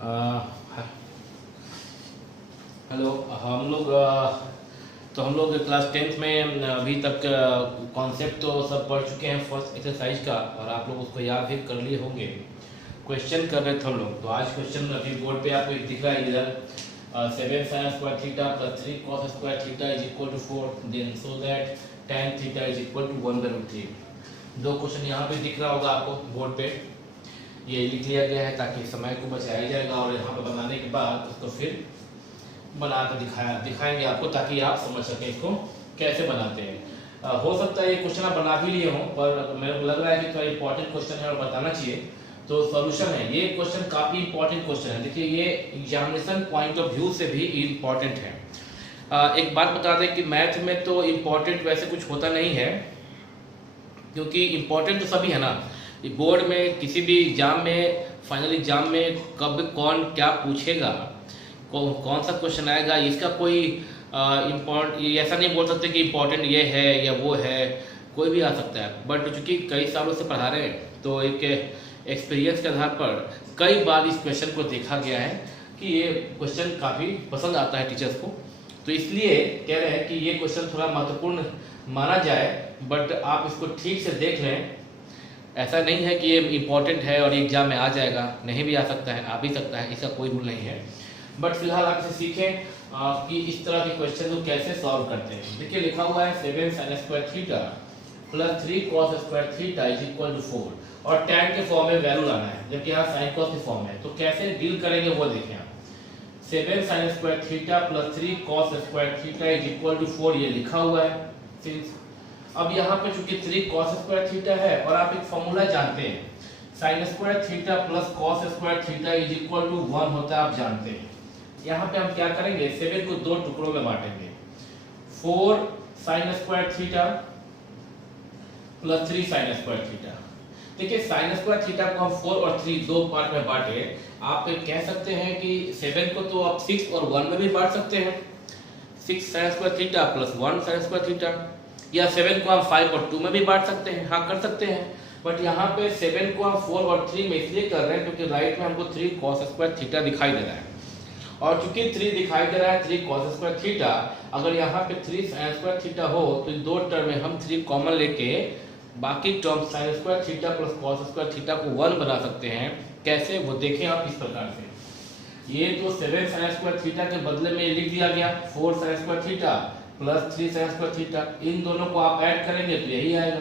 Hello. हम लोग class 10th में अभी तक कॉन्सेप्ट तो सब पढ़ चुके हैं फर्स्ट एक्सरसाइज का, और आप लोग उसको याद भी कर लिए होंगे। क्वेश्चन कर रहे थे हम लोग, तो आज क्वेश्चन अभी बोर्ड पे आपको एक दिख रहा है इधर, 7 sin square theta plus 3 cos square theta is equal to 4, then so that tan theta is equal to 1/3। दो क्वेश्चन यहाँ पे दिख रहा होगा आपको बोर्ड पे, ये लिख लिया गया है ताकि समय को बचाया जाएगा, और यहाँ पर बनाने के बाद उसको फिर बना कर दिखाएंगे आपको, ताकि आप समझ सकें इसको कैसे बनाते हैं। हो सकता है ये क्वेश्चन आप बना भी लिए हों, पर मेरे को लग रहा है कि थोड़ा इंपॉर्टेंट क्वेश्चन है और बताना चाहिए। तो सॉल्यूशन है, ये क्वेश्चन काफ़ी इंपॉर्टेंट क्वेश्चन है। देखिए ये एग्जामिनेशन पॉइंट ऑफ व्यू से भी इम्पॉर्टेंट है। एक बात बता दें कि मैथ में तो इम्पॉर्टेंट वैसे कुछ होता नहीं है, क्योंकि इम्पॉर्टेंट तो सभी है ना। बोर्ड में किसी भी एग्जाम में, फाइनल एग्जाम में कब कौन क्या पूछेगा, कौन सा क्वेश्चन आएगा, इसका कोई ऐसा नहीं बोल सकते कि इम्पोर्टेंट ये है या वो है, कोई भी आ सकता है। बट चूंकि कई सालों से पढ़ा रहे हैं, तो एक एक्सपीरियंस के आधार पर कई बार इस क्वेश्चन को देखा गया है कि ये क्वेश्चन काफ़ी पसंद आता है टीचर्स को, तो इसलिए कह रहे हैं कि ये क्वेश्चन थोड़ा महत्वपूर्ण माना जाए। बट आप इसको ठीक से देख लें, ऐसा नहीं है कि ये इम्पोर्टेंट है और एग्जाम में आ जाएगा, नहीं भी आ सकता है, आ भी सकता है, इसका कोई रूल नहीं है। बट फिलहाल आप इसे सीखें कि इस तरह के क्वेश्चन को कैसे सॉल्व करते हैं। देखिए लिखा हुआ है 7 sin square theta plus 3 cos square theta is equal to 4, और tan के फॉर्म में वैल्यू लाना है, जबकि यहाँ sin cos के फॉर्म में। तो कैसे डील करेंगे वो देखें आप। 7 sin square theta plus 3 cos square theta is equal to 4, ये लिखा हुआ है सिंस। अब यहाँ पे चूंकि 3 cos स्क्वायर थीटा है, और आप एक फॉर्मूला जानते हैं, sin square theta plus cos square theta is equal to 1 होता है, आप जानते हैं। यहाँ पे हम क्या करेंगे, 7 को दो टुकड़ों में बांटेंगे, 4 sin square theta plus 3 sin square theta. देखिए sin स्क्वायर थीटा को हम 4 और 3 दो पार्ट में बांटे। आप कह सकते हैं कि 7 को तो आप 6 और 1 में भी बांट सकते हैं, 6 sin square theta plus 1 sin square theta, या 7 को हम 5 और 2 में भी बांट सकते हैं, हाँ कर सकते हैं। बट यहाँ पे 7 को हम 4 और 3 में इसलिए कर रहे हैं क्योंकि राइट में हमको 3 cos स्क्वायर थीटा दिखाई दे रहा है, और चूंकि 3 दिखाई दे रहा है 3 cos स्क्वायर थीटा, अगर यहाँ पे 3 sin स्क्वायर थीटा हो तो दो टर्म में हम 3 कॉमन लेके बाकी term sin square theta plus cos square theta को 1 बना सकते हैं। कैसे वो देखें आप इस प्रकार से। ये तो 7 sin स्क्वायर थीटा के बदले में लिख दिया गया 4 sin square theta plus 3 sin square theta, इन दोनों को आप ऐड करेंगे तो यही आएगा,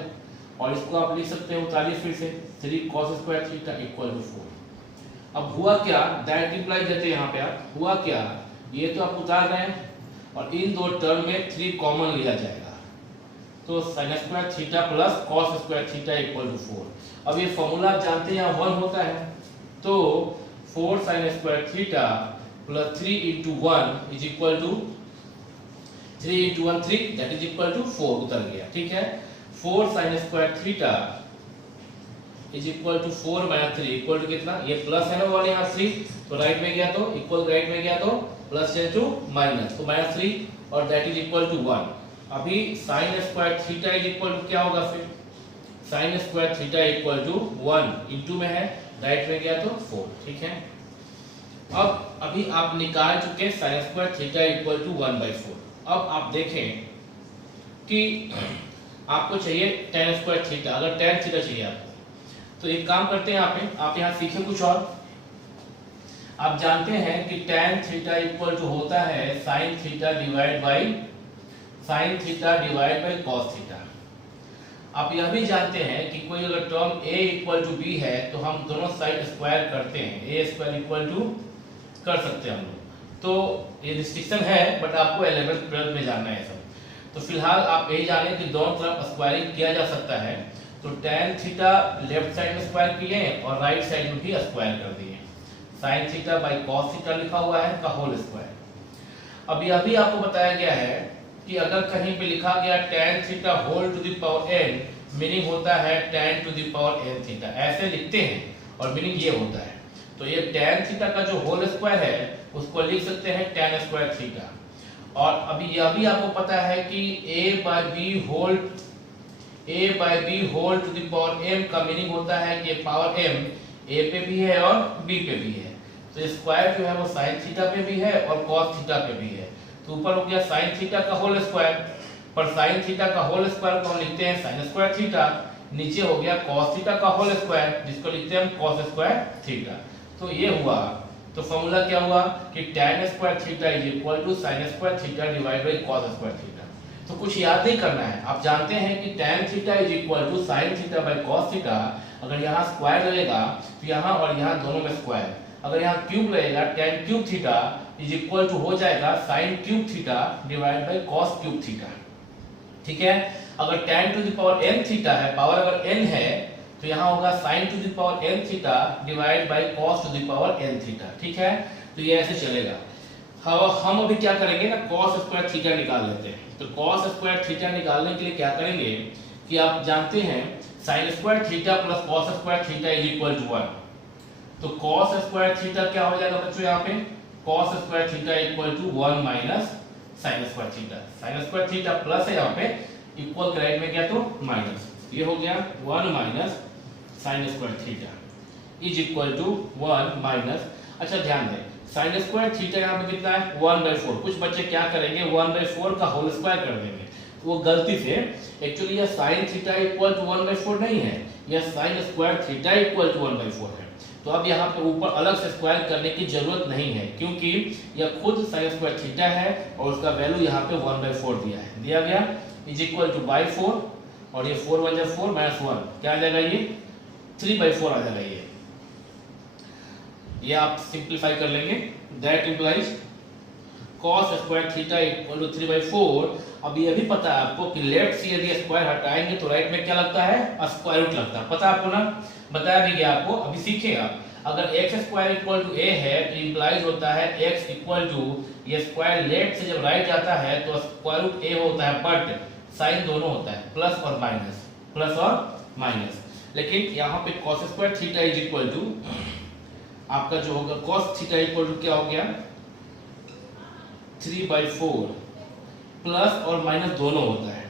और इसको आप लिख सकते हैं 39 फिर से 3 cos square theta equal to 4। अब हुआ क्या, दैट इंप्लाई देते हैं यहाँ पे आप, हुआ क्या, ये तो आप उतार रहे हैं और इन दो टर्म में 3 कॉमन लिया जाएगा, तो sin square theta plus cos square theta equal to 4। अब ये फॉर्मूला आप जानते हैं, यहाँ 1 होता है, तो 4 sin square theta plus 3 into 1 is equal to 3 into 1 3, that is equal to 4, उतर गया, ठीक है। 4 sin square theta is equal to 4 minus 3 equal to कितना, ये प्लस है ना, और यहाँ 3 तो राइट में गया तो इक्वल, राइट में गया तो प्लस इंटू माइनस, तो माइनस 3 और दैट इज इक्वल टू 1। अभी sin square theta is equal to क्या होगा, फिर sin square theta equal to 1 into में है, राइट में गया तो 4, ठीक है। अब अभी आप निकाल चुके sin square theta equal to 1/4। अब आप देखें कि आपको चाहिए tan स्क्वायर थीटा, अगर tan थीटा चाहिए आपको, तो एक काम करते हैं आप यहाँ सीखें कुछ और। आप जानते हैं कि tan थीटा इक्वल टू होता है sin theta divide by cos theta. आप यह भी जानते हैं कि कोई अगर term a equal to b है तो हम दोनों साइड स्क्वायर करते हैं, a स्क्वायर इक्वल टू कर सकते हैं हम लोग। तो ये रिस्ट्रिक्शन है, बट आपको 11th 12th में जानना है सब। तो फिलहाल आप यही जानें कि दोनों तरफ स्क्वायरिंग किया जा सकता है, तो tan थीटा लेफ्ट साइड में स्क्वायर किए और राइट साइड में भी स्क्वायर कर दिए, sin theta by cos theta लिखा हुआ है का होल स्क्वायर। अब यह भी आपको बताया गया है कि अगर कहीं पे लिखा गया tan theta whole to the power n, meaning होता है tan to the power n theta, ऐसे लिखते हैं और मीनिंग ये होता है। तो ये tan थीटा का जो होल स्क्वायर है उसको लिख सकते हैं tan स्क्वायर थीटा। और अभी यह भी आपको पता है कि a by b whole to the power m का मीनिंग होता है कि पावर m a पे भी है और b पे भी है, तो स्क्वायर जो है वो साइन थीटा पे भी है और कॉस थीटा पे भी है। तो ऊपर हो गया साइन थीटा का होल स्क्वायर, पर साइन थीटा का होल स्क्वायर को हम लिखते हैं साइन स्क्वायर थीटा। नीचे हो गया कॉस थीटा का होल स्क्वायर जिसको लिखते हैं हम कॉस स्क्वायर थीटा। तो ये हुआ, तो फॉर्मूला क्या हुआ कि tan square theta is equal to sin square theta divide by cos square theta. तो कुछ याद नहीं करना है, आप जानते हैं कि tan theta is equal to sin theta by cos theta. अगर यहाँ स्क्वायर लगेगा तो यहाँ और यहाँ दोनों में स्क्वायर, अगर यहाँ क्यूब लगेगा tan cube theta is equal to हो जाएगा sin cube theta divide by cos cube theta. ठीक है, अगर tan to the power n theta है, पावर अगर n है तो यहाँ होगा sin to the power n theta divide by cos to the power n theta. ठीक है, तो ये ऐसे चलेगा। हम अभी क्या करेंगे ना, cos स्क्वायर थीटा निकाल लेते हैं। तो cos स्क्वायर थीटा निकालने के लिए क्या करेंगे कि आप जानते हैं sin square theta plus cos square theta is equal to 1। तो cos स्क्वायर थीटा क्या हो जाएगा बच्चों, यहाँ पे cos square theta equal to 1 minus sin square theta. sin square theta plus है यहाँ पे, इक्वल के राइट में क्या तो माइनस, ये हो गया 1 minus sin square theta is equal to 1 minus. अच्छा ध्यान दें, sin स्क्वायर थीटा यहाँ पे कितना है 1/4। कुछ बच्चे क्या करेंगे 1/4 का होल स्क्वायर कर देंगे, वो गलती से। एक्चुअली यह sin थीटा इक्वल टू 1/4 नहीं है, यह sin square theta equal to 1/4 है। तो अब यहाँ पे ऊपर अलग से स्क्वायर करने की जरूरत नहीं है, क्योंकि यह खुद sin स्क्वायर थीटा है और उसका वैल्यू यहाँ पे 1/4 दिया गया इज इक्वल टू बाई 4, और ये 4 1 जा 4 माइनस 1 क्या आ जाएगा, ये 3/4 आ जाएगा। ये आप सिंप्लीफाई कर लेंगे, that implies cos square theta equal to 3/4। अब ये भी पता है आपको कि लेफ्ट से यदि स्क्वायर हटाएंगे तो राइट में क्या लगता है, स्क्वायर रूट लगता है। पता है आपको ना, बताया भी गया आपको, अभी सीखे आप। अगर x square equal to a है तो इंप्लाइज होता है x इक्वल टू, ये स्क्वायर लेफ्ट से जब राइट जाता है तो स्क्वायर रूट a होता है, बट साइन दोनों होता है, प्लस और माइनस, प्लस और माइनस। लेकिन यहाँ पे cos square theta is equal to आपका जो होगा cos थीटा इक्वल टू क्या हो गया 3/4, प्लस और माइनस दोनों होता है।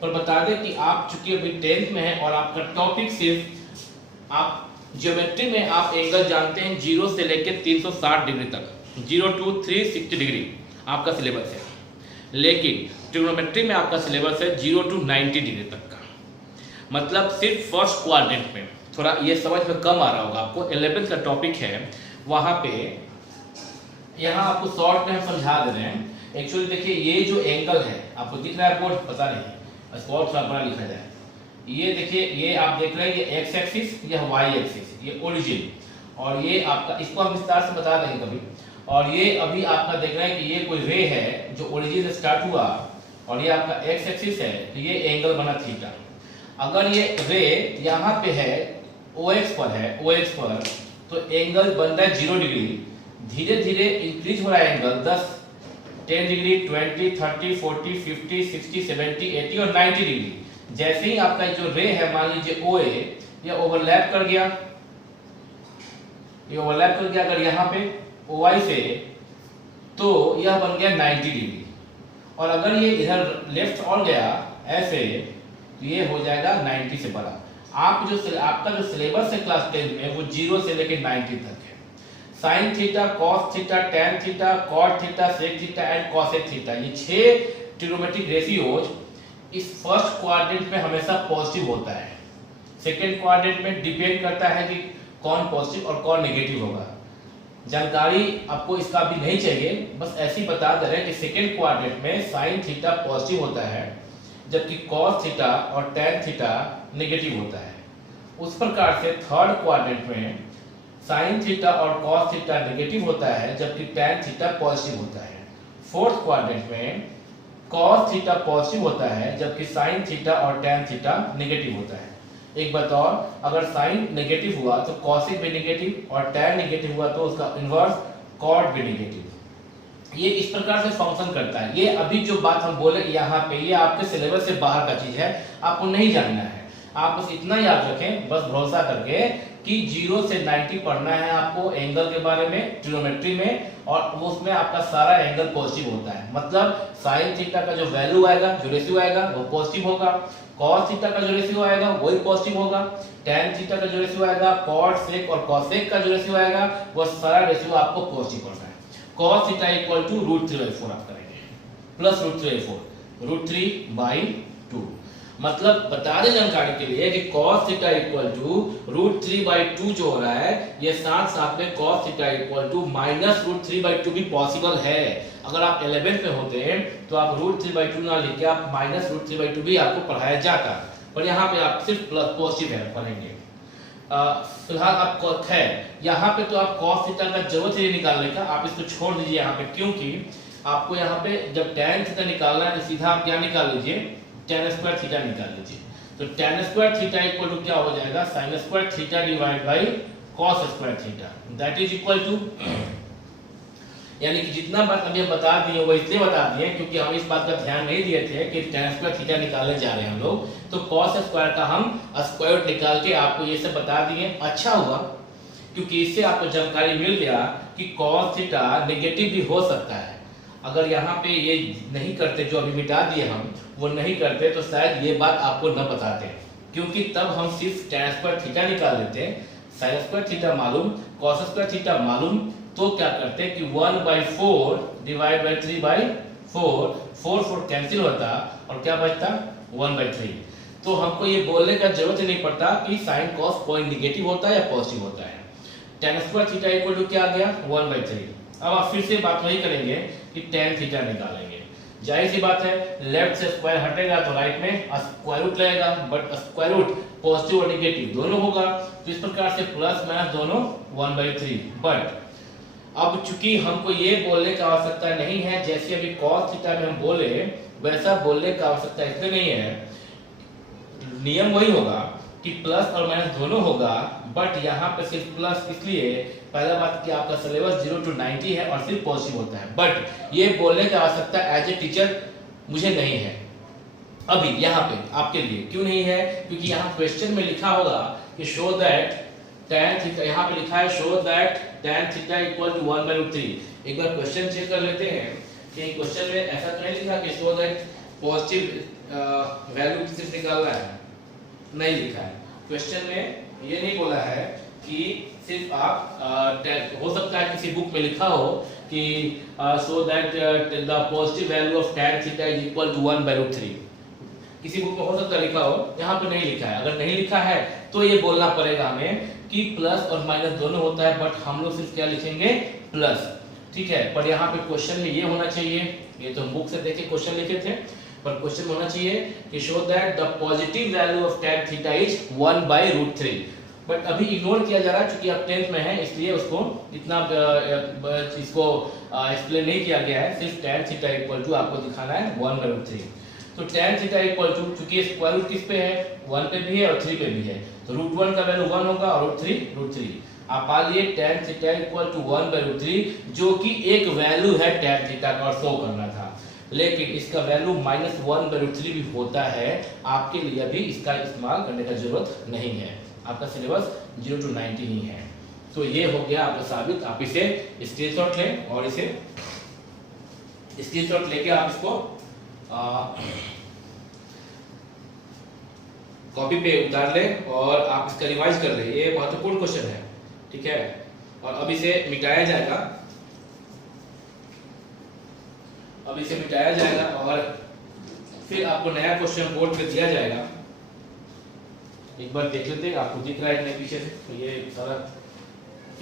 पर बता दें कि आप चूंकि अभी 10th में है और आपका टॉपिक सिर्फ आप ज्योमेट्री में आप एंगल जानते हैं 0 से लेकर 360 डिग्री तक, 0 to 360 डिग्री आपका सिलेबस है। लेकिन ट्रिग्नोमेट्री में आपका सिलेबस है 0 to 90 डिग्री तक का। मतलब सिर्फ फर्स्ट क्वाड्रेंट में, थोड़ा ये समझ में कम आ रहा होगा आपको, 11th का टॉपिक है वहां पे। यहाँ आपको शॉर्ट में हम समझा दे रहे हैं। एक्चुअली देखिए ये जो एंगल है आपको दिख रहा है, बोर्ड पता नहीं, स्पॉट थोड़ा बड़ा लिखा जाए। ये देखिए, ये आप देख रहे हैं, ये एक्स एक्सिस, ये वाई एक्सिस, ये ओरिजिन, और ये आपका, इसको हम विस्तार से बता देंगे कभी। और ये अभी आपका देख रहे हैं कि ये कोई रे है जो ओरिजिन से स्टार्ट हुआ, और ये आपका एक्स एक्सिस है, तो ये एंगल बना थीटा। अगर ये रे यहाँ पे है OX पर है, OX पर, तो एंगल बन रहा है 0 डिग्री। धीरे धीरे इंक्रीज हो रहा है एंगल 10 डिग्री, 20, 30, 40, 50, 60, 70, 80 और 90 डिग्री। जैसे ही आपका जो रे है मान लीजिए OA, ये ओवरलैप कर गया, ये ओवरलैप कर गया अगर यहाँ पे OI से, तो यह बन गया 90 डिग्री। और अगर ये इधर लेफ्ट और गया ऐसे, तो ये हो जाएगा 90 से बड़ा। आपका जो सिलेबस है क्लास 10 में वो 0 से लेकर 90 तक है। Sine theta, cos theta, tan theta, cot theta, sec theta and cosec theta, ये 6 ट्रिग्नोमेट्रिक रेशियोज इस फर्स्ट क्वाड्रेंट में हमेशा पॉजिटिव होता है। सेकंड क्वाड्रेंट में डिपेंड करता है कि कौन पॉजिटिव और कौन नेगेटिव होगा। जानकारी आपको इसका भी नहीं चाहिए, बस ऐसे ही बता दे रहे हैं कि सेकंड क्वाड्रेंट में साइन थीटा पॉजिटिव होता है, जबकि कॉस थीटा और टैन थीटा नेगेटिव होता है। उस प्रकार से थर्ड क्वाड्रेंट में साइन थीटा और कॉस थीटा नेगेटिव होता है, जबकि टैन थीटा पॉजिटिव होता है। फोर्थ क्वाड्रेंट में कॉस थीटा पॉजिटिव होता है, जबकि साइन थीटा और टैन थीटा नेगेटिव होता है। एक बात और, अगर साइन नेगेटिव हुआ तो कॉसिक भी नेगेटिव, और टैन नेगेटिव हुआ तो उसका इनवर्स कॉट भी नेगेटिव। ये इस प्रकार से फंक्शन करता है। ये अभी जो बात हम बोले यहाँ पे, ये आपके सिलेबस से बाहर का चीज है, आपको नहीं जानना है। आप बस इतना याद रखें, बस भरोसा करके, कि 0 से 90 पढ़ना है आपको एंगल के बारे में ट्रिग्नोमेट्री में, और वो उसमें आपका सारा एंगल पॉजिटिव होता है। मतलब साइन थीटा का जो वैल्यू आएगा, जो रेशियो आएगा, वो पॉजिटिव होगा। cos थीटा का जो रेशियो आएगा वही पॉजिटिव होगा, tan थीटा का जो रेशियो आएगा, cot sec और cosec का जो रेशियो आएगा वो सारा रेशियो आपको पॉजिटिव करना है। cos थीटा इक्वल टू √3/4 आप करेंगे प्लस √3/4 मतलब बता दें जानकारी के लिए कि cos थीटा इक्वल टू √3/2 जो हो रहा है ये साथ साथ में cos थीटा इक्वल टू -√3/2 भी पॉसिबल है। अगर आप 11th में होते हैं तो आप √3/2 ना लिख के आप -√3/2 भी आपको पढ़ाया जाता, पर यहाँ पे आप सिर्फ प्लस पॉजिटिव है पढ़ेंगे। फिलहाल आपको खैर यहाँ पे तो आप cos थीटा का जरूरत ही निकालने का, आप इसको छोड़ दीजिए यहाँ पे, क्योंकि आपको यहाँ पे जब tan थीटा निकालना है तो सीधा आप क्या निकाल लीजिए, tan स्क्वायर थीटा निकाल लीजिए। तो tan square theta equal to क्या हो जाएगा, sin square theta divide by cos square theta, that is equal to, यानी कि जितना बात अभी हम बता दिए वो इसलिए बता दिए क्योंकि हम इस बात का ध्यान नहीं दिए थे कि tan स्क्वायर थीटा निकालने जा रहे हैं हम लोग, तो cos स्क्वायर का हम स्क्वायर रूट निकाल के आपको ये सब बता दिए। अच्छा हुआ क्योंकि इससे आपको जानकारी मिल गया कि cos थीटा नेगेटिव भी हो सकता है। अगर यहाँ पे ये नहीं करते, जो अभी मिटा दिए हम वो नहीं करते, तो शायद ये बात आपको न बताते, क्योंकि तब हम सिर्फ tan स्क्वायर थीटा निकाल लेते, sin स्क्वायर थीटा मालूम, cos स्क्वायर थीटा मालूम, तो क्या करते कि 1/4 डिवाइड बाय 3/4, 4 कैंसिल होता और क्या बचता 1/3। तो हमको ये बोलने का जरूरत ही नहीं पड़ता कि sin cos कोई नेगेटिव होता है या पॉजिटिव होता है। tan square theta equal to क्या आ गया 1/3। अब आप फिर से बात वही करेंगे कि tan थीटा निकालेंगे, जाहिर सी बात है लेफ्ट से स्क्वायर हटेगा तो राइट में स्क्वायर रूट लगेगा, बट स्क्वायर रूट पॉजिटिव और नेगेटिव दोनों होगा, तो इस प्रकार से प्लस माइनस दोनों 1/3। बट अब चूंकि हमको ये बोलने की आवश्यकता नहीं है, जैसे अभी cos थीटा में हम बोले वैसा बोलने की आवश्यकता इसलिए नहीं है, नियम वही होगा कि प्लस और माइनस दोनों होगा, बट यहाँ पे सिर्फ प्लस, इसलिए पहला बात कि आपका सिलेबस 0 to 90 है और सिर्फ पॉजिटिव होता है, बट ये बोलने की आवश्यकता एज ए टीचर मुझे नहीं है अभी यहाँ पे आपके लिए। क्यों नहीं है, क्योंकि यहाँ क्वेश्चन में लिखा होगा कि शो दैट tan थीटा, यहाँ पे लिखा है show that tan theta equal to 1/√3। एक बार क्वेश्चन चेक कर लेते हैं कि क्वेश्चन में ऐसा तो नहीं लिखा कि शो दैट पॉजिटिव वैल्यू सिर्फ निकालना है, नहीं लिखा है क्वेश्चन में, ये नहीं बोला है कि सिर्फ आप हो सकता है किसी बुक में लिखा हो कि so that the positive value of tan theta is equal to 1/√3, किसी बुक में हो सकता है लिखा हो, यहाँ पे नहीं लिखा है। अगर नहीं लिखा है तो ये बोलना पड़ेगा हमें कि प्लस और माइनस दोनों होता है, बट हम लोग सिर्फ क्या लिखेंगे प्लस, ठीक है। पर यहाँ पे क्वेश्चन में ये होना चाहिए, ये तो हम बुक से देख के क्वेश्चन लिखे थे, पर क्वेश्चन होना चाहिए कि show that the positive value of tan theta is 1/√3, but अभी इग्नोर किया जा रहा है क्योंकि आप 10th में है, इसलिए उसको इतना इसको एक्सप्लेन नहीं किया गया है, सिर्फ tan थीटा इक्वल टू आपको दिखाना है 1/√3। तो tan थीटा इक्वल टू, चूंकि स्क्वायर रूट किस पे है 1 पे भी है और 3 पे भी है, तो √1 का वैल्यू 1 होगा और √3 आप पा लिए tan थीटा इक्वल टू 1/√3, जो कि एक वैल्यू है tan थीटा का और शो करना था, लेकिन इसका वैल्यू -1/√3 भी होता है, आपके लिए अभी इसका इस्तेमाल करने का जरूरत नहीं है, आपका सिलेबस 0 to 90 ही है। तो ये हो गया आपका साबित, आप इसे स्क्रीनशॉट लें और इसे स्क्रीनशॉट लेके आप इसको कॉपी पे उतार लें और आप इसका रिवाइज कर लें, ये महत्वपूर्ण क्वेश्चन है, ठीक है। और अब इसे मिटाया जाएगा, अब इसे मिटाया जाएगा और फिर आपको नया क्वेश्चन बोर्ड पे दिया जाएगा। एक बार देख लेते हैं आपको दिख रहा है नहीं पीछे से, तो ये सारा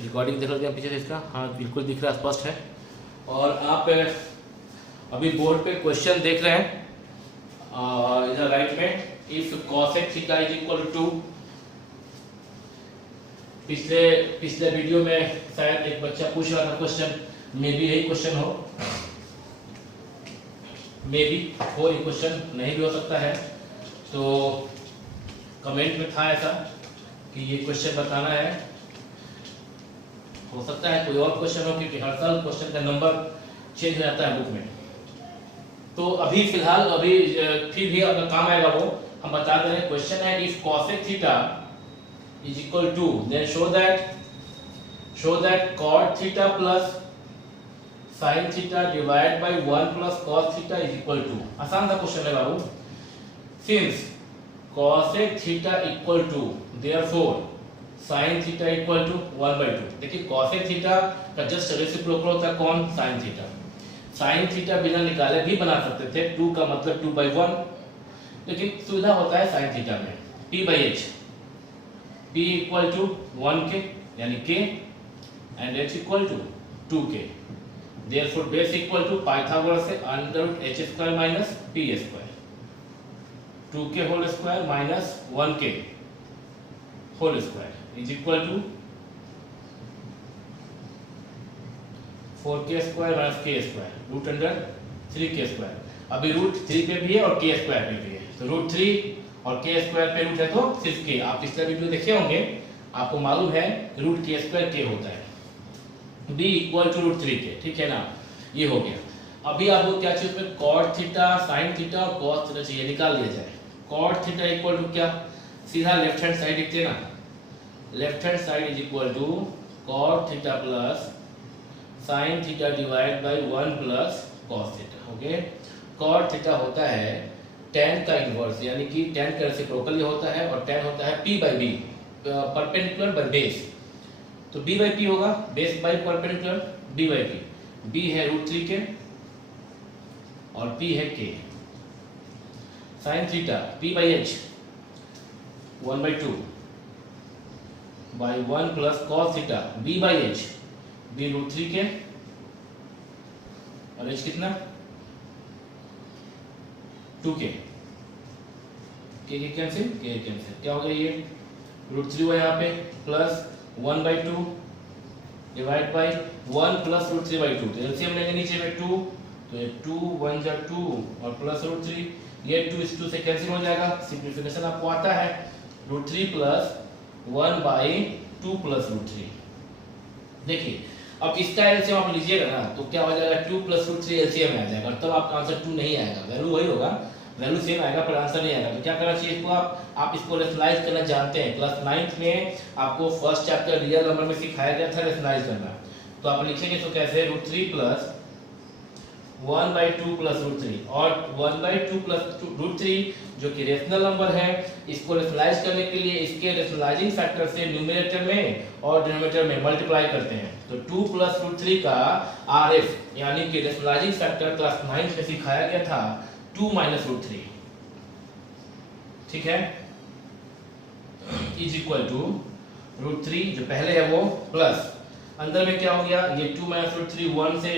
रिकॉर्डिंग देख लेते हैं पीछे से इसका, हाँ बिल्कुल दिख रहा है, स्पष्ट है। और आप अभी बोर्ड पे क्वेश्चन देख रहे हैं इधर राइट में, if cosec theta is equal to, पिछले वीडियो में शायद एक बच्चा पूछ रहा था क्वेश्चन, मे बी यही क्वेश्चन हो, मे बी हो ये क्वेश्चन, नहीं भी हो सकता है, तो कमेंट में था ऐसा कि ये क्वेश्चन बताना है, हो सकता है कोई और क्वेश्चन हो क्योंकि हर साल क्वेश्चन का नंबर चेंज हो जाता है बुक में। तो अभी फिलहाल अभी फिर भी अगर काम आएगा वो हम बता दे रहे हैं, क्वेश्चन है if cosec theta is equal to, then show that cot theta plus sin theta divide by 1 plus cos theta is equal to. आसान सा क्वेश्चन है बाबू। Since cosec theta equal to therefore sin theta equal to 1/2। देखिए cosec theta का just reciprocal होता है कौन, sin theta. sin theta बिना निकाले भी बना सकते थे, 2 का मतलब 2/1, लेकिन सुविधा होता है sin थीटा में p/h, p equal to 1k यानी k and h equal to 2k। Therefore base equal to Pythagoras से √h² minus p², 2k whole square minus 1k whole square is equal to 4k² minus k² √3k²। अभी √3 पे भी है और k² पे भी है, तो √3 और k² पे रूट है तो सिर्फ k। आप पिछला वीडियो देखे होंगे, आपको मालूम है √k² k होता है, b इक्वल टू √3k, ठीक है ना। ये हो गया। अभी आपको क्या चाहिए उसमें, cot थीटा, sin थीटा और cos थीटा चाहिए, निकाल लिया जाए। cot थीटा इक्वल टू क्या, सीधा लेफ्ट हैंड साइड लिखते हैं ना, left hand side is equal to cot theta plus sin theta divide by 1 plus cos theta. Okay, cot theta होता है tan का इनवर्स, यानी कि tan का रेसिप्रोकल ये होता है, और tan होता है p/b, परपेंडिकुलर बाय बेस। तो b/p होगा, base by perpendicular, b/p, b है √3k और p है k। sin theta p/h 1/2 by 1 plus cos theta b/h, b √3k और h कितना 2k, k cancel, k cancel, क्या हो गया ये √3 हुआ यहाँ पे, प्लस 1/2 डिवाइड बाय 1 प्लस √3/2, तो एलसीएम लेंगे नीचे में 2, तो ये 2 1 जा 2 और प्लस √3, ये 2 इस 2 से कैंसिल हो जाएगा। सिंपलीफिकेशन आपको आता है, √3 प्लस 1/2 प्लस √3। देखिए अब इसका एलसीएम आप लीजिएगा ना, तो क्या हो जाएगा 2 प्लस √3 एलसीएम आ जाएगा, तब आपका आंसर 2 नहीं आएगा, वैल्यू वही होगा, वैल्यू सेम आएगा पर आंसर नहीं आएगा। तो क्या करना चाहिए इसको, आप इसको रेशनलाइज करना जानते हैं, क्लास 9th में आपको फर्स्ट चैप्टर रियल नंबर में सिखाया गया था रेशनलाइज करना। तो आप लिखेंगे इसको कैसे, √3 प्लस 1/2 प्लस √3, और 1/2 प्लस √3 जो कि रेशनल नंबर है, इसको रेशनलाइज करने के लिए इसके रेशनलाइजिंग फैक्टर से न्यूमरेटर में और डिनोमिनेटर में मल्टीप्लाई करते हैं। तो 2 प्लस √3 का RF यानी कि रेशनलाइजिंग फैक्टर क्लास 9th में सिखाया गया था 2 माइनस √3, ठीक है, इज इक्वल टू √3 जो पहले है वो प्लस, अंदर में क्या हो गया, ये 2 माइनस √3 1 से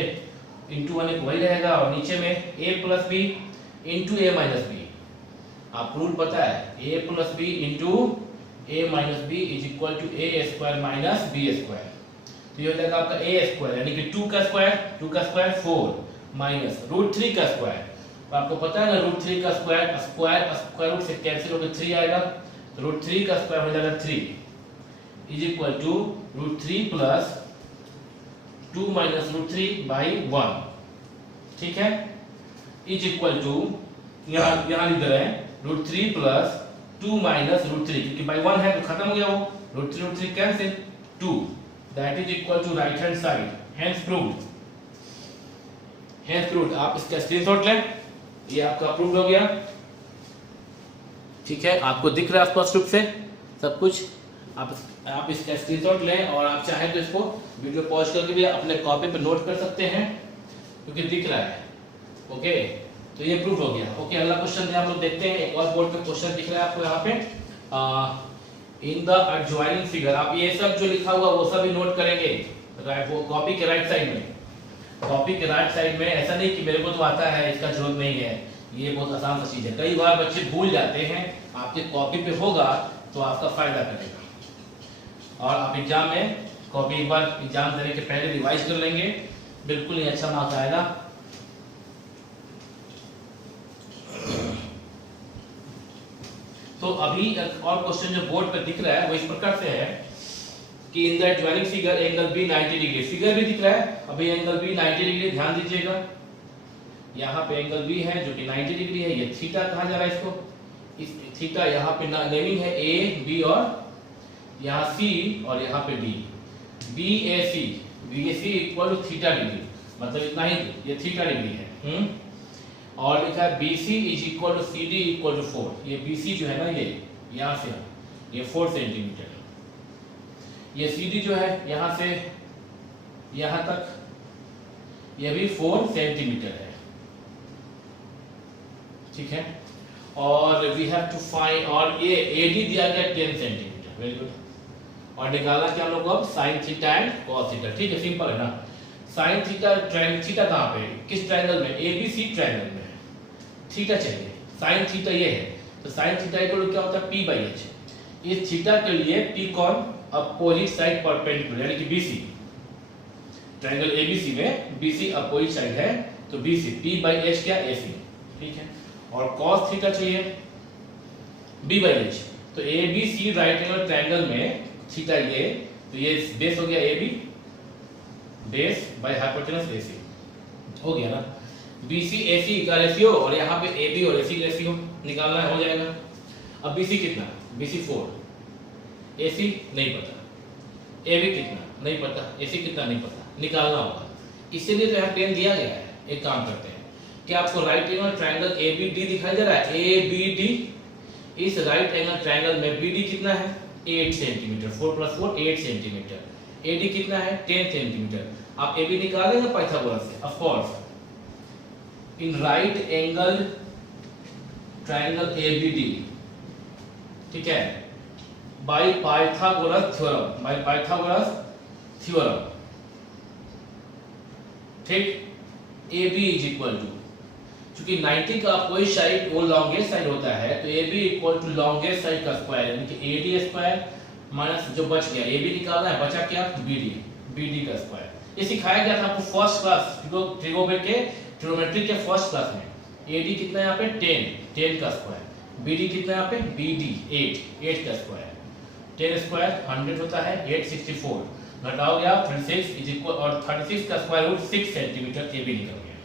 इंटू 1 एक वही रहेगा, और नीचे में a plus b into a minus b. आप रूल पता है, a plus b into a minus b is equal to a² minus b²। तो ये हो जाएगा आपका a² यानी कि 2 का स्क्वायर 4 माइनस √3 का स्क्वायर। तो आपको पता है ना √3 का स्क्वायर रूट से कैंसिल होकर 3 आएगा, तो √3 का स्क्वायर हो जाएगा 3 is equal to √3 plus 2 minus √3 by 1, ठीक है, इज इक्वल टू यहाँ लिख रहे हैं √3 प्लस 2 माइनस √3, क्योंकि बाई 1 है तो खत्म हो गया वो, √3 cancel, 2 that is equal to right hand side, hence proved. आप इसका स्क्रीनशॉट लें, ये आपका अप्रूव हो गया, ठीक है, आपको दिख रहा है स्पष्ट रूप से सब कुछ। आप इसका स्क्रीनशॉट लें, और आप चाहें तो इसको वीडियो पॉज करके भी अपने कॉपी पे नोट कर सकते हैं, क्योंकि दिख रहा है। ओके, तो ये प्रूव हो गया। ओके, अगला क्वेश्चन हम लोग देखते हैं, एक और बोर्ड पे क्वेश्चन दिख रहा है आपको यहाँ पे, इन द एडजॉइनिंग फिगर। आप ये सब जो लिखा हुआ वो सब भी नोट करेंगे, वो कॉपी के राइट साइड में, ऐसा नहीं कि मेरे को तो आता है इसका जरूरत नहीं है, ये बहुत आसान सा चीज है। कई बार बच्चे भूल जाते हैं, आपके कॉपी पे होगा तो आपका फायदा करेगा, और आप एग्जाम में कॉपी एक बार एग्जाम देने के पहले रिवाइज कर लेंगे, बिल्कुल ही अच्छा मार्क्स आएगा। तो अभी और क्वेश्चन जो बोर्ड पे दिख रहा है वो इस प्रकार से है कि in the adjoining figure angle B 90 degree, figure भी दिख रहा है, अभी एंगल बी 90 डिग्री, ध्यान दीजिएगा, यहाँ पे एंगल बी है जो कि 90 डिग्री है। ये थीटा कहा जा रहा है इसको, इस थीटा यहाँ पे नेमिंग है ए बी, और यहाँ सी और यहाँ पे D, BAC equal to theta degree, मतलब इतना ही, ये थीटा डिग्री है। और लिखा है BC is equal to CD equal to 4। ये BC जो है ना, ये यहाँ से ये 4 सेंटीमीटर, ये CD जो है यहाँ से यहाँ तक ये भी 4 सेंटीमीटर है, ठीक है। और वी हैव टू फाइंड, और ये AD दिया गया 10 सेंटीमीटर, वेरी गुड। और निकालना क्या हम लोग अब, sine theta and cos theta, ठीक है, सिंपल है ना। साइन थीटा, ट्रायंगल थीटा कहाँ पे, किस ट्रायंगल में, ABC ट्रायंगल में थीटा चाहिए, साइन थीटा ये है, तो साइन थीटा इक्वल क्या होता है P/H। इस थीटा के लिए P कौन, अपोजिट साइड परपेंडिकुलर यानी कि BC, ट्रायंगल ABC में BC अपोजिट साइड है, तो BC P/H क्या AC, ठीक है। और cos थीटा चाहिए B/H, तो ABC राइट एंगल ट्रायंगल में थीटा ये, तो ये बेस हो गया AB, base by hypotenuse AC, हो गया ना। BC AC का रेशियो और यहाँ पे AB और AC का रेशियो निकालना हो जाएगा। अब BC कितना, BC 4, AC नहीं पता, AB कितना नहीं पता, AC कितना नहीं पता, निकालना होगा। इसीलिए तो यहाँ 10 दिया गया है। एक काम करते हैं, क्या आपको राइट एंगल ट्रायंगल ABD दिखाई दे रहा है, ABD, इस राइट एंगल ट्रायंगल में BD कितना है 8 सेंटीमीटर, 4 + 4 8 सेंटीमीटर, AD कितना है 10 सेंटीमीटर। आप AB निकालेंगे पाइथागोरस से, of course. In right angle triangle ABD, ठीक है, by Pythagoras theorem, by Pythagoras theorem, ठीक। AB इज इक्वल टू, क्योंकि 90 का अपोजिट साइड वो लॉन्गेस्ट साइड होता है, तो AB equal to longest side का स्क्वायर यानी कि AD स्क्वायर माइनस जो बच गया AB निकालना है, बचा क्या BD का स्क्वायर। ये सिखाया गया था आपको फर्स्ट क्लास ट्रिगोनोमेट्री के फर्स्ट क्लास में। AD कितना है यहाँ पे 10 का स्क्वायर, BD कितना है यहाँ पे BD 8 का स्क्वायर, 10 स्क्वायर 100 होता है, 8 64, घटाओगे आप 36 इज इक्वल, और 36 का स्क्वायर रूट 6 सेंटीमीटर AB निकल गया,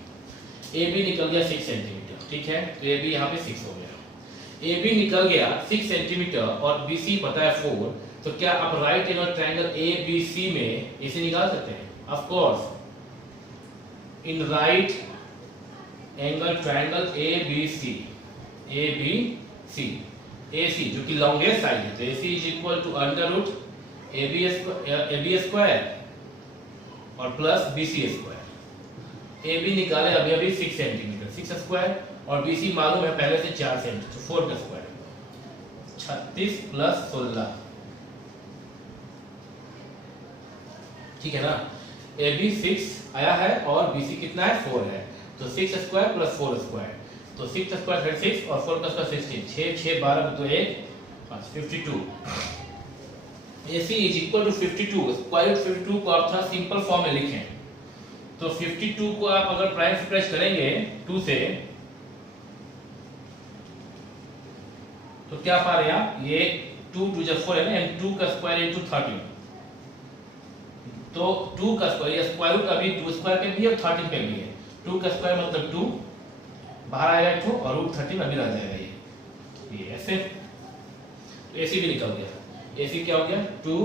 AB निकल गया 6 सेंटीमीटर, ठीक है। तो AB यहाँ पे 6 हो गया, AB निकल गया 6 सेंटीमीटर और BC पता है 4, तो क्या आप राइट एंगल ट्रायंगल ABC में इसे निकाल सकते हैं, of course. In right angle triangle ABC AC जो कि लॉन्गेस्ट साइड है, तो AC is equal to under root AB square और प्लस BC स्क्वायर। AB निकाले अभी 6 सेंटीमीटर, 6 स्क्वायर, और BC मालूम है पहले से 4 सेंटीमीटर, तो 4 का स्क्वायर 36 + 16, ठीक है ना। AB 6 आया है और BC कितना है 4 है, तो 6 स्क्वायर + 4 स्क्वायर, तो 6 स्क्वायर 36 और 4 का स्क्वायर 16, 6 6 12 तो 1 5 52। AC is equal to 52, square root 52 को आप थोड़ा सिंपल फॉर्म में लिखें, तो 52 को आप अगर प्राइम फैक्टराइज करेंगे 2 से, तो क्या पा रहे हैं आप, ये 2 2 जब 4 है ना, 2 का स्क्वायर इनटू 13, तो 2 का स्क्वायर, ये स्क्वायर रूट अभी 2 स्क्वायर पे भी है और 13 पे भी है, 2 का स्क्वायर मतलब 2 बाहर आएगा 2 और रूट 13 अभी रह जाएगा, ये ऐसे। AC भी निकल गया, AC क्या हो गया 2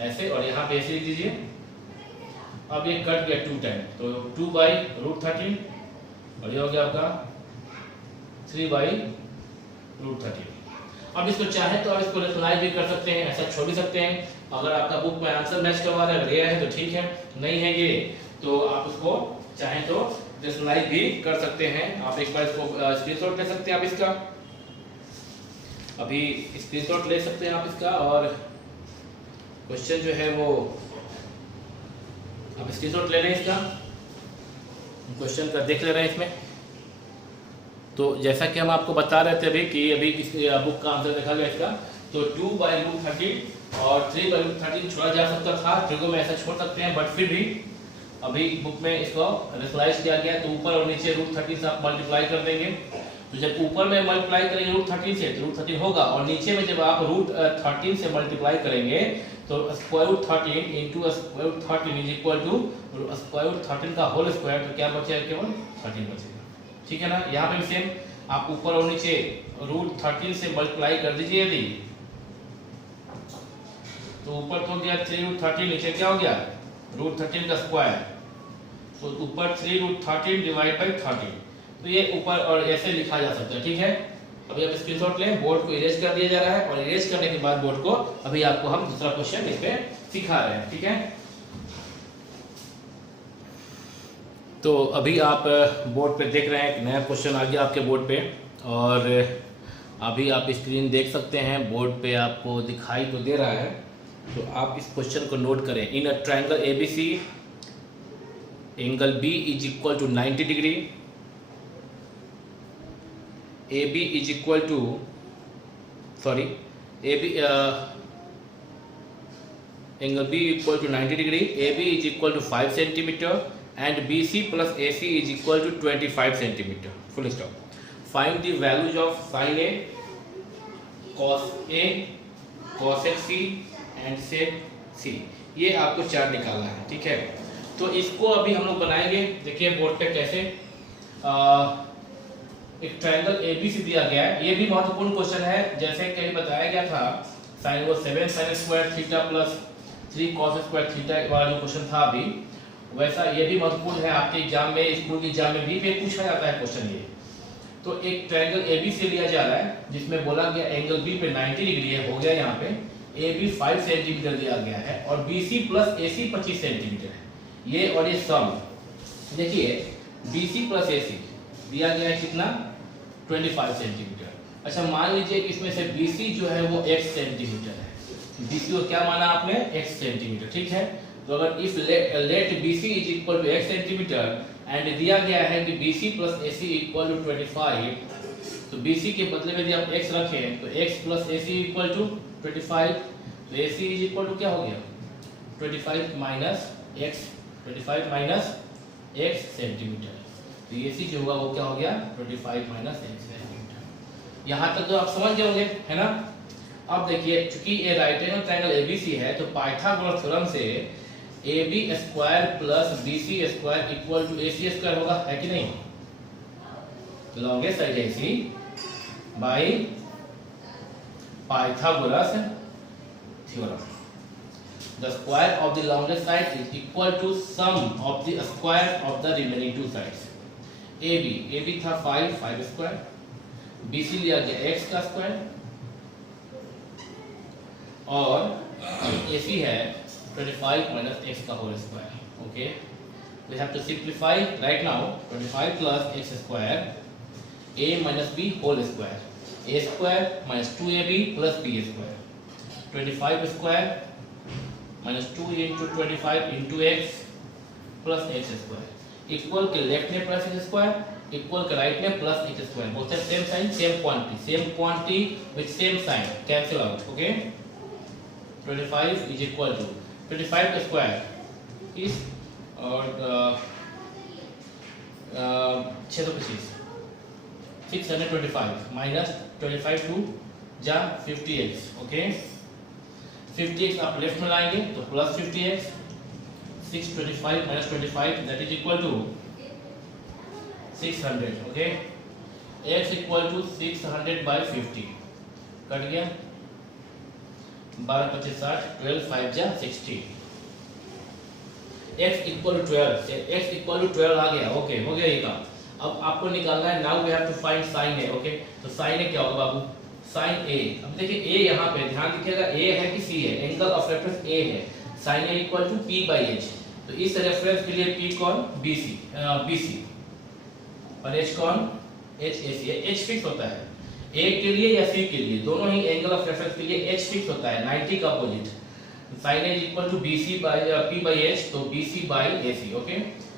ऐसे, और यहाँ पे AC लिख दीजिए। अब ये कट गया 2 टाइम, तो 2/√13, और ये हो गया आपका 3/√13। अब इसको चाहे तो आप इसको रेशनलाइज भी कर सकते हैं, ऐसा छोड़ भी सकते हैं। अगर आपका बुक में आंसर मैच करवा रहा है, अगर ये है तो ठीक है, नहीं है ये तो आप उसको चाहे तो रेशनलाइज भी कर सकते हैं। आप एक बार इसको स्क्रीनशॉट ले सकते हैं आप इसका, अभी स्क्रीनशॉट ले सकते हैं आप इसका, और क्वेश्चन जो है वो आप स्क्रीनशॉट ले रहे हैं इसका, क्वेश्चन का देख ले रहे हैं इसमें। तो जैसा कि हम आपको बता रहे थे अभी कि अभी इस बुक का आंसर देखा गया इसका, तो 2/√13 और 3/√13 छोड़ा जा सकता था, ट्रिगो में ऐसा छोड़ सकते हैं, बट फिर भी अभी बुक में इसको रेशनलाइज किया गया, तो ऊपर और नीचे √13 से आप मल्टीप्लाई कर देंगे। तो जब ऊपर में मल्टीप्लाई करेंगे √13 से तो √13 होगा, और नीचे में जब आप √13 से मल्टीप्लाई करेंगे तो √13 इंटू √13 इज इक्वल टू √13 का होल स्क्वायर, तो क्या बचेगा केवल 13 बचेगा, ठीक है ना। यहाँ पे भी सेम, आप ऊपर और नीचे √13 से मल्टीप्लाई कर दीजिए यदि, तो ऊपर तो गया 3√13, नीचे क्या हो गया √13 का स्क्वायर, तो ऊपर 3√13 डिवाइड बाई 13, तो ये ऊपर और ऐसे लिखा जा सकता है, ठीक है। अभी आप स्क्रीनशॉट लें, बोर्ड को इरेज कर दिया जा रहा है और इरेज करने के बाद बोर्ड को अभी आपको हम दूसरा क्वेश्चन इस पे सिखा रहे हैं, ठीक है। तो अभी आप बोर्ड पे देख रहे हैं एक नया क्वेश्चन आ गया आपके बोर्ड पे, और अभी आप स्क्रीन देख सकते हैं, बोर्ड पे आपको दिखाई तो दे रहा है। तो आप इस क्वेश्चन को नोट करें। In a triangle ABC angle B is equal to 90 degree, AB is equal to angle B equal to 90 degree, AB is equal to 5 centimetre and BC plus AC is equal to 25 centimeter. Full stop. Find the values of sin A, cos A, cosec C and sec C. ये आपको chart निकालना है, ठीक है। तो इसको अभी हम लोग बनाएंगे। देखिए बोर्ड पे कैसे एक ट्रायंगल ABC दिया गया है। ये भी महत्वपूर्ण क्वेश्चन है, जैसे कहीं बताया गया था sin वो 7 sin square theta plus 3 cos square theta वाला जो क्वेश्चन था अभी, वैसा ये भी महत्वपूर्ण है। आपके एग्जाम में, स्कूल के एग्जाम में भी पूछा जाता है क्वेश्चन ये। तो एक ट्रायंगल AB से लिया जा रहा है, जिसमें बोला गया एंगल B पे 90 डिग्री है, हो गया यहाँ पे AB 5 सेंटीमीटर दिया गया है और BC प्लस AC 25 सेंटीमीटर है। ये और ये सम देखिए, BC प्लस AC दिया गया है कितना, 25 सेंटीमीटर। अच्छा मान लीजिए कि इसमें से BC जो है वो x सेंटीमीटर है। BC को क्या माना आपने, x सेंटीमीटर, ठीक है। तो अगर if let BC is equal to x centimetre and दिया गया है कि BC plus AC equal to 25, तो BC के बदले में यदि आप x रखें तो x plus AC equal to 25, तो AC इज इक्वल टू क्या हो गया, 25 माइनस x सेंटीमीटर। तो AC जो होगा वो क्या हो गया, 25 माइनस x सेंटीमीटर। यहाँ तक तो आप समझ गए होंगे, है ना। अब देखिए, चूंकि ये राइट एंगल ट्रायंगल ABC है, तो पाइथागोरस थ्योरम से AB square plus BC square equal to AC square होगा, है कि नहीं। Longest side AC by Pythagoras theorem, the square of the longest side is equal to sum of the square of the remaining two sides. AB था 5 square, BC लिया गया x का square और AC है 25 minus x का whole square. Okay, we have to simplify right now। 25 plus x square a minus b whole square, a square minus 2ab plus b square, 25 square minus 2 into 25 into x plus x square equal के left में plus x square equal के right में plus x square, both are same sign same quantity with same sign, cancel out. Okay, 25 is equal to 25 का square इस और 625 625 minus 25 to जा 50x। Okay, 50x आप left में लाएंगे तो plus 50x, 625 minus 25 that is equal to 600। Okay, x equal to 600 by 50 cut गया, 12 25 60, 12 5 जा 60, x इक्वल टू 12 आ गया। ओके, हो गया ये काम। अब आपको निकालना है, now we have to find sine a। Okay, तो साइन a क्या होगा बाबू, साइन a। अब देखिए a यहाँ पे ध्यान दीजिएगा, a है कि c है, एंगल ऑफ रेफरेंस a है, sine a equal to p by h। तो इस रेफरेंस के लिए p कौन, bc और h कौन, h ac। h फिक्स होता है a के लिए या c के लिए, दोनों ही एंगल ऑफ रेफरेंस के लिए h फिक्स होता है 90 का opposite. sin a equal to bc by p by h, तो bc by ac। Okay,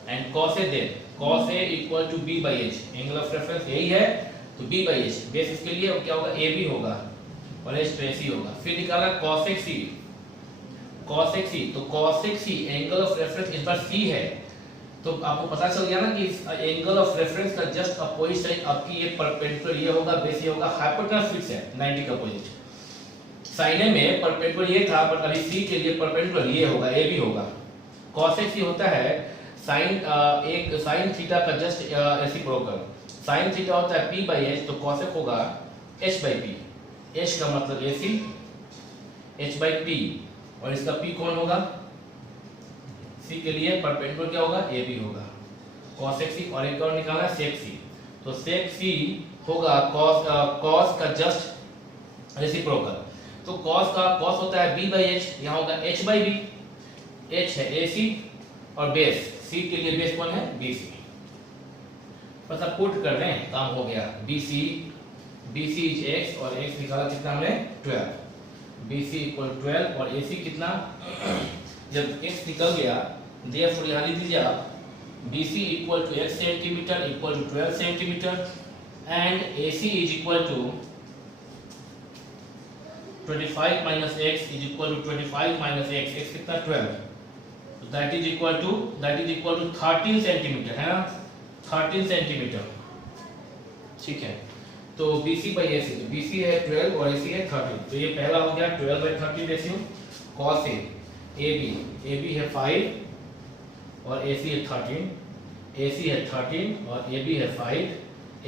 and cos a then cos a equal to b by h, angle of reference यही है तो b by h, base इसके लिए क्या होगा, ab होगा और h तो ac होगा। फिर निकाला cosec c, तो cosec c angle of reference इस बार c है, तो आपको पता चल गया ना कि एंगल ऑफ रेफरेंस का जस्ट अपोजिट साइड आपकी ये परपेंडिकुलर ये होगा, बेस ये होगा, हाइपोटेनस फिक्स है 90 का अपोजिट। साइन ए में परपेंडिकुलर ये था, बट अभी सी के लिए परपेंडिकुलर ये होगा, ए भी होगा। cosec c होता है साइन एक साइन थीटा का जस्ट रेसिप्रोकल, साइन थीटा होता है p बाई h, तो cosec होगा h बाई p, h का मतलब ac, h बाई p, और इसका p कौन होगा, c के लिए परपेंडिकुलर क्या होगा, ab होगा। cosec c और एक और निकाला sec c, तो sec c होगा cos का जस्ट रेसिप्रोकल। तो cos होता है b by h, यहाँ होगा h by b। h है ac और बेस c के लिए बेस कौन है bc। बस अब पुट कर दें, काम हो गया। bc इज x और x निकाला कितना हमने 12, bc इक्वल 12 और ac कितना जब x निकल गया therefore यहाँ लिख दीजिए आप bc equal to x centimetre equal to 12 centimetre and ac is equal to 25 minus x is equal to 25 minus x कितना 12, so that is equal to 13 centimetre है ना, 13 सेंटीमीटर। ठीक है, तो BC by AC, BC है 12 और AC है 13, तो ये पहला हो गया 12 by 13 ratio. cos A, AB है 5 और AC है 13, AC है 13 और AB है 5,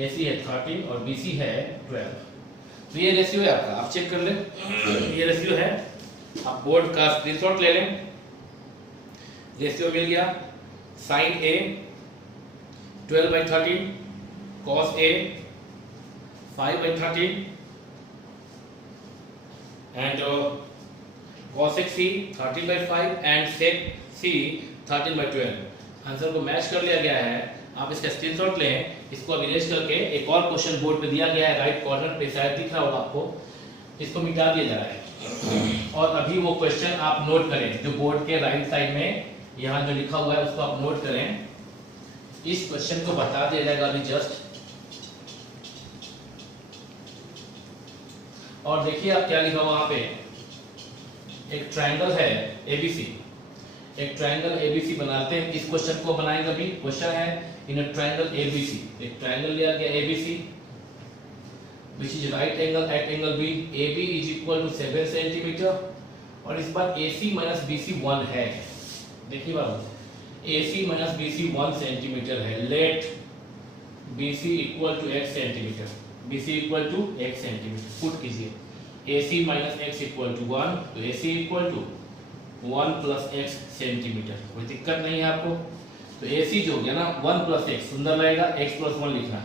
AC है 13 और BC है 12। तो ये रेशियो है आपका, आप चेक कर लें ये रेशियो है। आप बोर्ड का स्क्रीनशॉट ले लें। रेशियो मिल गया sin A 12 by 13, cos A 5 by 13 and cosec C 13 by 5 and sec C 13 by 12। Answer को मैच कर लिया गया है। आप इसका स्क्रीनशॉट लें, इसको अब इरेज करके एक और क्वेश्चन बोर्ड पे दिया गया है राइट कॉर्नर पे, शायद दिख रहा होगा आपको, इसको मिटा दिया जा रहा है। और अभी वो क्वेश्चन आप नोट करें जो बोर्ड के राइट साइड में यहाँ जो लिखा हुआ है उसको आप नोट करें। इस क्वेश्चन को बता दिया जाएगा अभी जस्ट। और देखिए आप क्या लिखा वहां पे, एक ट्रायंगल है ABC, एक ट्रायंगल ABC बनाते हैं। इस क्वेश्चन को बनाएंगे अभी। क्वेश्चन है इन अ ट्रायंगल ABC, एक ट्रायंगल लिया गया ABC which is right angle at angle B, AB is equal to 7 centimetre और इस बार AC minus BC 1 है। देखिए बाबू AC minus BC 1 सेंटीमीटर है। Let BC equal to x centimetre, BC equal to x centimetre. Put कीजिए AC minus x equal to 1, तो AC equal to 1 plus x centimetre. कोई दिक्कत नहीं है आपको। तो AC जो हो गया ना 1 प्लस x, सुंदर लगेगा, x प्लस 1 लिखना,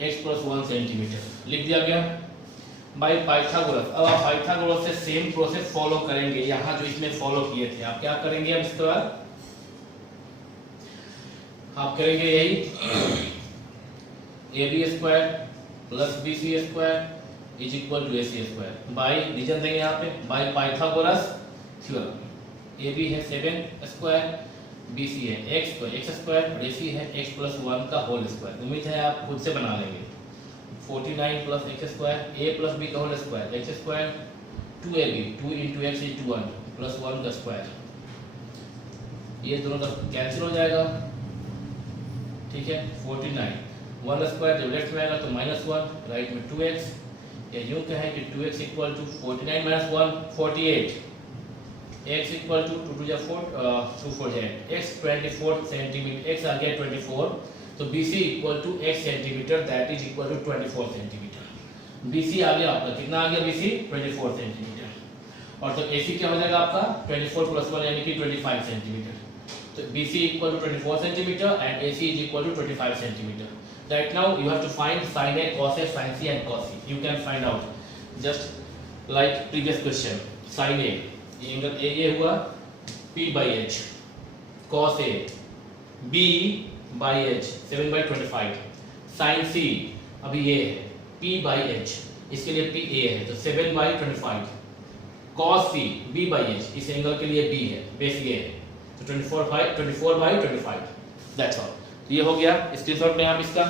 x प्लस 1 सेंटीमीटर लिख दिया गया बाय पाइथागोरस। अब आप पाइथागोरस से सेम प्रोसेस फॉलो करेंगे, यहाँ जो इसमें फॉलो किए थे। आप क्या करेंगे, अब इसके बाद आप करेंगे यही AB square plus BC square is equal to AC square by, reason देंगे यहाँ पे, बाय पाइथागोरस थ्योरम। AB है 7 स्क्वायर, BC है x स्क्वायर और AC है x प्लस 1 का होल स्क्वायर। उम्मीद है आप खुद से बना लेंगे। 49 plus x square, a plus b का whole square, x square 2ab, 2 into x is 1 plus 1 का स्क्वायर। ये दोनों का कैंसिल हो जाएगा। ठीक है, 49 1 स्क्वायर जब लेफ्ट में आएगा तो -1, राइट में 2x, या यूं कहें कि 2x equal to 49 minus 1 48, x equal to 2 to 4 2 4 जाए, x 24 सेंटीमीटर, x आ गया 24, तो BC equal to x centimetre that is equal to 24 centimetre. BC आ गया आपका, कितना आ गया BC 24 सेंटीमीटर। और तो AC क्या हो जाएगा आपका 24 प्लस 1 यानी कि 25 सेंटीमीटर। तो BC equal to 24 centimetre and AC is equal to 25 centimetre. Right now you have to find sin A, cos A, sin C and cos C. You can find out just like previous question. Sin A, angle A ये हुआ P by H, cos A B by H 7 by 25, sin C अभी ये है P by H, इसके लिए P A है तो 7 by 25, cos C B by H, इस एंगल के लिए B है, बेस ये है तो 24 by 25। That's all। तो ये हो गया, स्क्रीनशॉट में आप इसका